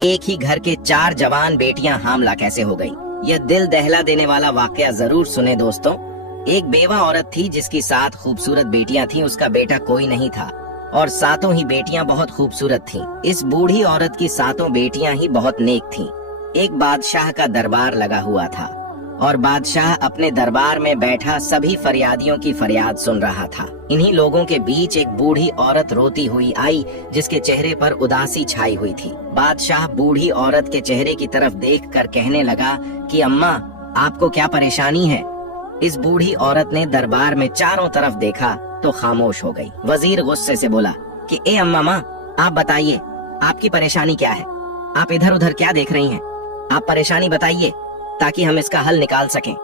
एक ही घर के 4 जवान बेटियां हामला कैसे हो गई। यह दिल दहला देने वाला वाकया जरूर सुने दोस्तों। एक बेवा औरत थी जिसकी 7 खूबसूरत बेटियां थीं। उसका बेटा कोई नहीं था और 7 ही बेटियां बहुत खूबसूरत थीं। इस बूढ़ी औरत की 7 बेटियां ही बहुत नेक थीं। एक बादशाह का दरबार लगा हुआ था और बादशाह अपने दरबार में बैठा सभी फरियादियों की फरियाद सुन रहा था। इन्हीं लोगों के बीच एक बूढ़ी औरत रोती हुई आई जिसके चेहरे पर उदासी छाई हुई थी। बादशाह बूढ़ी औरत के चेहरे की तरफ देखकर कहने लगा कि अम्मा, आपको क्या परेशानी है। इस बूढ़ी औरत ने दरबार में चारों तरफ देखा तो खामोश हो गई। वजीर गुस्से से बोला कि ए अम्मा माँ, आप बताइए आपकी परेशानी क्या है। आप इधर उधर क्या देख रही हैं? आप परेशानी बताइए ताकि हम इसका हल निकाल सकें।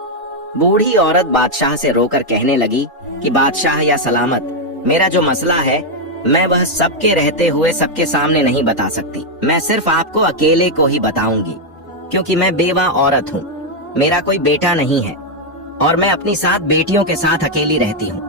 बूढ़ी औरत बादशाह से रोकर कहने लगी कि बादशाह या सलामत, मेरा जो मसला है मैं वह सबके रहते हुए सबके सामने नहीं बता सकती। मैं सिर्फ आपको अकेले को ही बताऊंगी क्योंकि मैं बेवा औरत हूँ। मेरा कोई बेटा नहीं है और मैं अपनी 7 बेटियों के साथ अकेली रहती हूँ।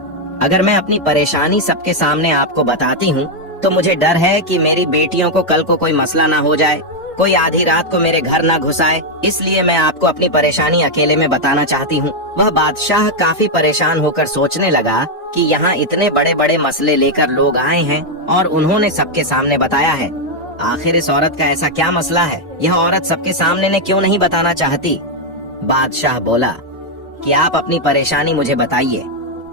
अगर मैं अपनी परेशानी सबके सामने आपको बताती हूँ तो मुझे डर है कि मेरी बेटियों को कल को कोई मसला ना हो जाए, कोई आधी रात को मेरे घर ना घुसाए। इसलिए मैं आपको अपनी परेशानी अकेले में बताना चाहती हूँ। वह बादशाह काफी परेशान होकर सोचने लगा कि यहाँ इतने बड़े बड़े मसले लेकर लोग आए हैं और उन्होंने सबके सामने बताया है। आखिर इस औरत का ऐसा क्या मसला है? यह औरत सबके सामने ने क्यों नहीं बताना चाहती? बादशाह बोला कि आप अपनी परेशानी मुझे बताइए।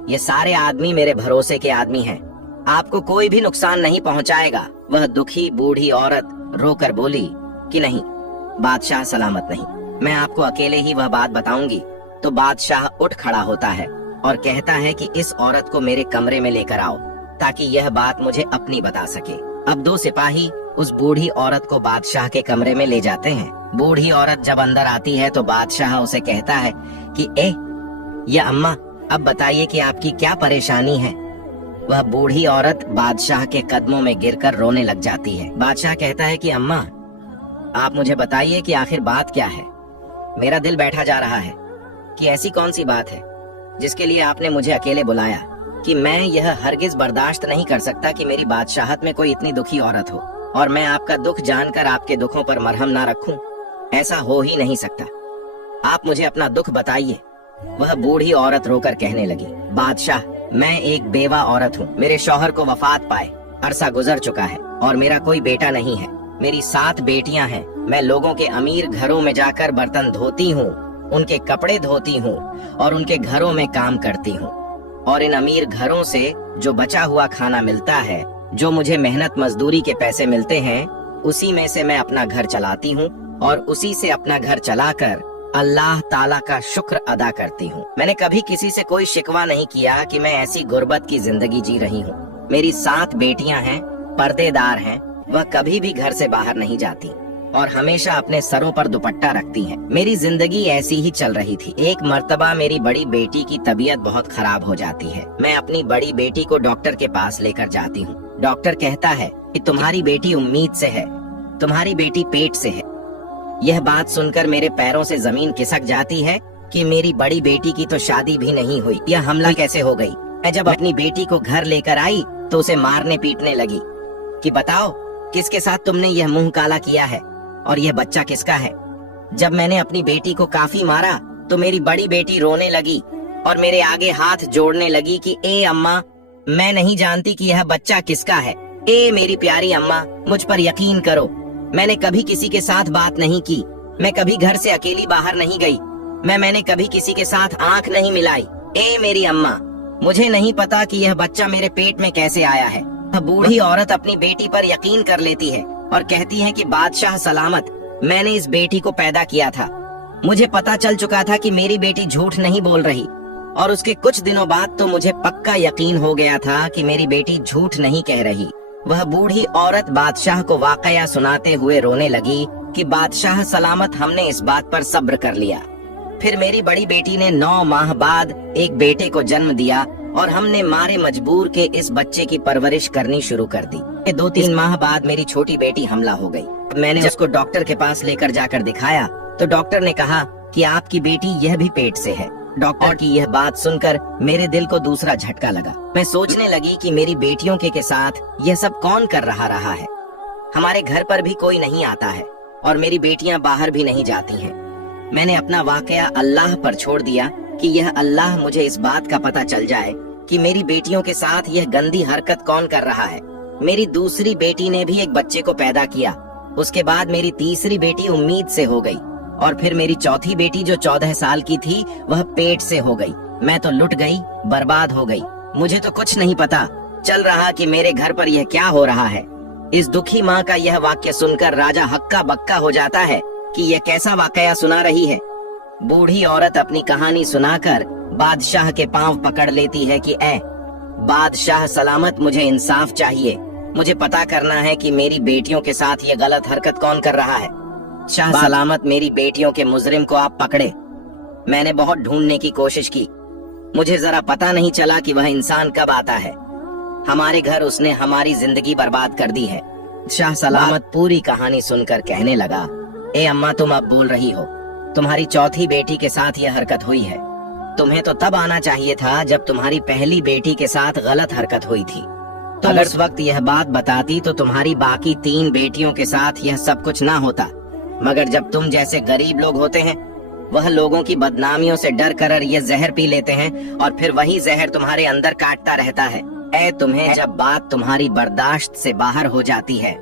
ये सारे आदमी मेरे भरोसे के आदमी हैं। आपको कोई भी नुकसान नहीं पहुँचाएगा। वह दुखी बूढ़ी औरत रोकर बोली कि नहीं बादशाह सलामत नहीं, मैं आपको अकेले ही वह बात बताऊंगी। तो बादशाह उठ खड़ा होता है और कहता है कि इस औरत को मेरे कमरे में लेकर आओ ताकि यह बात मुझे अपनी बता सके। अब 2 सिपाही उस बूढ़ी औरत को बादशाह के कमरे में ले जाते हैं। बूढ़ी औरत जब अंदर आती है तो बादशाह उसे कहता है कि या अम्मा, अब बताइए कि आपकी क्या परेशानी है। वह बूढ़ी औरत बादशाह के कदमों में गिरकर रोने लग जाती है। बादशाह कहता है कि अम्मा, आप मुझे बताइए कि आखिर बात क्या है। मेरा दिल बैठा जा रहा है कि ऐसी कौन सी बात है जिसके लिए आपने मुझे अकेले बुलाया, कि मैं यह हरगिज बर्दाश्त नहीं कर सकता कि मेरी बादशाहत में कोई इतनी दुखी औरत हो और मैं आपका दुख जानकर आपके दुखों पर मरहम ना रखूं। ऐसा हो ही नहीं सकता। आप मुझे अपना दुख बताइए। वह बूढ़ी औरत रोकर कहने लगी, बादशाह, मैं एक बेवा औरत हूँ। मेरे शौहर को वफात पाए अरसा गुजर चुका है और मेरा कोई बेटा नहीं है। मेरी 7 बेटियां हैं। मैं लोगों के अमीर घरों में जाकर बर्तन धोती हूँ, उनके कपड़े धोती हूँ और उनके घरों में काम करती हूँ। और इन अमीर घरों से जो बचा हुआ खाना मिलता है, जो मुझे मेहनत मजदूरी के पैसे मिलते हैं, उसी में से मैं अपना घर चलाती हूँ और उसी से अपना घर चलाकर अल्लाह ताला का शुक्र अदा करती हूँ। मैंने कभी किसी से कोई शिकवा नहीं किया कि मैं ऐसी गुर्बत की जिंदगी जी रही हूँ। मेरी 7 बेटियां हैं, पर्देदार हैं, वह कभी भी घर से बाहर नहीं जाती और हमेशा अपने सरों पर दुपट्टा रखती हैं। मेरी जिंदगी ऐसी ही चल रही थी। एक मर्तबा मेरी बड़ी बेटी की तबीयत बहुत खराब हो जाती है। मैं अपनी बड़ी बेटी को डॉक्टर के पास लेकर जाती हूँ। डॉक्टर कहता है कि तुम्हारी बेटी उम्मीद से है, तुम्हारी बेटी पेट से है। यह बात सुनकर मेरे पैरों से जमीन खिसक जाती है कि मेरी बड़ी बेटी की तो शादी भी नहीं हुई, यह हमला कैसे हो गई। मैं जब अपनी बेटी को घर लेकर आई तो उसे मारने पीटने लगी कि बताओ किसके साथ तुमने यह मुंह काला किया है और यह बच्चा किसका है। जब मैंने अपनी बेटी को काफी मारा तो मेरी बड़ी बेटी रोने लगी और मेरे आगे हाथ जोड़ने लगी कि ए अम्मा, मैं नहीं जानती कि यह बच्चा किसका है। ए मेरी प्यारी अम्मा, मुझ पर यकीन करो, मैंने कभी किसी के साथ बात नहीं की। मैं कभी घर से अकेली बाहर नहीं गई। मैंने कभी किसी के साथ आंख नहीं मिलाई। ए मेरी अम्मा, मुझे नहीं पता कि यह बच्चा मेरे पेट में कैसे आया है। बूढ़ी औरत अपनी बेटी पर यकीन कर लेती है और कहती है कि बादशाह सलामत, मैंने इस बेटी को पैदा किया था। मुझे पता चल चुका था कि मेरी बेटी झूठ नहीं बोल रही और उसके कुछ दिनों बाद तो मुझे पक्का यकीन हो गया था कि मेरी बेटी झूठ नहीं कह रही। वह बूढ़ी औरत बादशाह को वाकया सुनाते हुए रोने लगी कि बादशाह सलामत, हमने इस बात पर सब्र कर लिया। फिर मेरी बड़ी बेटी ने 9 माह बाद एक बेटे को जन्म दिया और हमने मारे मजबूर के इस बच्चे की परवरिश करनी शुरू कर दी। 2-3 माह बाद मेरी छोटी बेटी हमला हो गई। मैंने उसको डॉक्टर के पास लेकर जाकर दिखाया तो डॉक्टर ने कहा कि आपकी बेटी यह भी पेट से है। डॉक्टर की यह बात सुनकर मेरे दिल को दूसरा झटका लगा। मैं सोचने लगी कि मेरी बेटियों के साथ यह सब कौन कर रहा है। हमारे घर पर भी कोई नहीं आता है। और मेरी बेटियां बाहर भी नहीं जाती हैं। मैंने अपना वाकया अल्लाह पर छोड़ दिया कि यह अल्लाह मुझे इस बात का पता चल जाए कि मेरी बेटियों के साथ यह गंदी हरकत कौन कर रहा है। मेरी दूसरी बेटी ने भी एक बच्चे को पैदा किया, उसके बाद मेरी तीसरी बेटी उम्मीद से हो गई, और फिर मेरी चौथी बेटी जो 14 साल की थी वह पेट से हो गई। मैं तो लुट गई, बर्बाद हो गई। मुझे तो कुछ नहीं पता चल रहा कि मेरे घर पर यह क्या हो रहा है। इस दुखी माँ का यह वाक्य सुनकर राजा हक्का बक्का हो जाता है कि यह कैसा वाकया सुना रही है। बूढ़ी औरत अपनी कहानी सुनाकर बादशाह के पांव पकड़ लेती है कि ए बादशाह सलामत, मुझे इंसाफ चाहिए। मुझे पता करना है कि मेरी बेटियों के साथ ये गलत हरकत कौन कर रहा है। शाह सलामत, मेरी बेटियों के मुजरिम को आप पकड़े। मैंने बहुत ढूंढने की कोशिश की, मुझे जरा पता नहीं चला कि वह इंसान कब आता है। हमारे घर उसने हमारी जिंदगी बर्बाद कर दी है। शाह सलामत पूरी कहानी सुनकर कहने लगा, ए अम्मा, तुम अब बोल रही हो। तुम्हारी चौथी बेटी के साथ यह हरकत हुई है। तुम्हें तो तब आना चाहिए था जब तुम्हारी पहली बेटी के साथ गलत हरकत हुई थी। तो अगर उस वक्त यह बात बताती तो तुम्हारी बाकी 3 बेटियों के साथ यह सब कुछ ना होता। मगर जब तुम जैसे गरीब लोग होते हैं, वह लोगों की बदनामियों से डर कर ये जहर पी लेते हैं और फिर वही जहर तुम्हारे अंदर काटता रहता है। ऐ तुम्हें जब बात तुम्हारी बर्दाश्त से बाहर हो जाती है,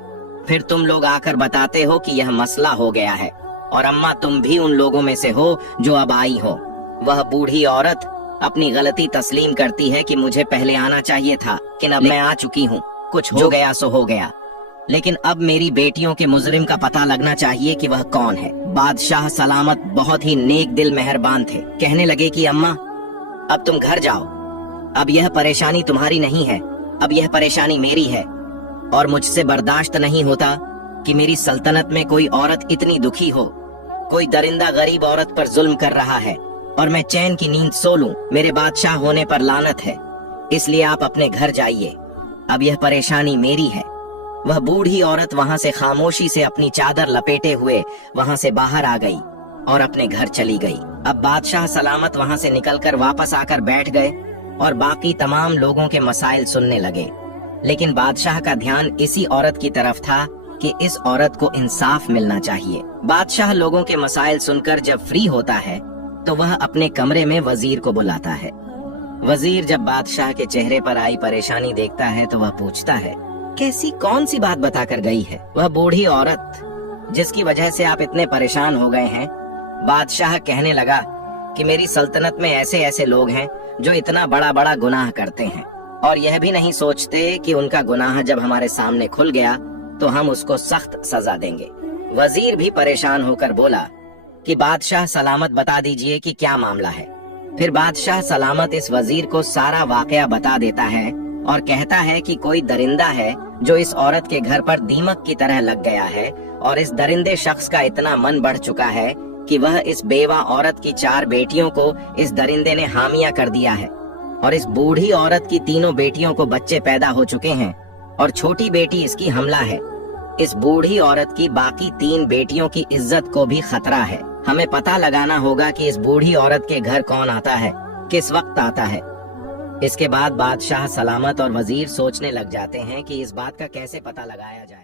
फिर तुम लोग आकर बताते हो कि यह मसला हो गया है। और अम्मा, तुम भी उन लोगों में से हो जो अब आई हो। वह बूढ़ी औरत अपनी गलती तस्लीम करती है कि मुझे पहले आना चाहिए था, लेकिन अब मैं आ चुकी हूँ। कुछ हो गया सो हो गया, लेकिन अब मेरी बेटियों के मुजरिम का पता लगना चाहिए कि वह कौन है। बादशाह सलामत बहुत ही नेक दिल मेहरबान थे। कहने लगे कि अम्मा, अब तुम घर जाओ। अब यह परेशानी तुम्हारी नहीं है, अब यह परेशानी मेरी है। और मुझसे बर्दाश्त नहीं होता कि मेरी सल्तनत में कोई औरत इतनी दुखी हो। कोई दरिंदा गरीब औरत पर जुल्म कर रहा है और मैं चैन की नींद सो लूं। मेरे बादशाह होने पर लानत है, इसलिए आप अपने घर जाइए। अब यह परेशानी मेरी है। वह बूढ़ी औरत वहां से खामोशी से अपनी चादर लपेटे हुए वहां से बाहर आ गई और अपने घर चली गई। अब बादशाह सलामत वहां से निकलकर वापस आकर बैठ गए और बाकी तमाम लोगों के मसाइल सुनने लगे। लेकिन बादशाह का ध्यान इसी औरत की तरफ था कि इस औरत को इंसाफ मिलना चाहिए। बादशाह लोगों के मसाइल सुनकर जब फ्री होता है तो वह अपने कमरे में वजीर को बुलाता है। वजीर जब बादशाह के चेहरे पर आई परेशानी देखता है तो वह पूछता है, कैसी कौन सी बात बताकर गई है वह बूढ़ी औरत जिसकी वजह से आप इतने परेशान हो गए हैं? बादशाह कहने लगा कि मेरी सल्तनत में ऐसे ऐसे लोग हैं जो इतना बड़ा बड़ा गुनाह करते हैं और यह भी नहीं सोचते कि उनका गुनाह जब हमारे सामने खुल गया तो हम उसको सख्त सजा देंगे। वजीर भी परेशान होकर बोला कि बादशाह सलामत, बता दीजिए कि क्या मामला है। फिर बादशाह सलामत इस वजीर को सारा वाकया बता देता है और कहता है कि कोई दरिंदा है जो इस औरत के घर पर दीमक की तरह लग गया है और इस दरिंदे शख्स का इतना मन बढ़ चुका है कि वह इस बेवा औरत की 4 बेटियों को इस दरिंदे ने हामिया कर दिया है और इस बूढ़ी औरत की 3 बेटियों को बच्चे पैदा हो चुके हैं और छोटी बेटी इसकी हमला है। इस बूढ़ी औरत की बाकी 3 बेटियों की इज्जत को भी खतरा है। हमें पता लगाना होगा कि इस बूढ़ी औरत के घर कौन आता है, किस वक्त आता है। इसके बाद बादशाह सलामत और वजीर सोचने लग जाते हैं कि इस बात का कैसे पता लगाया जाए।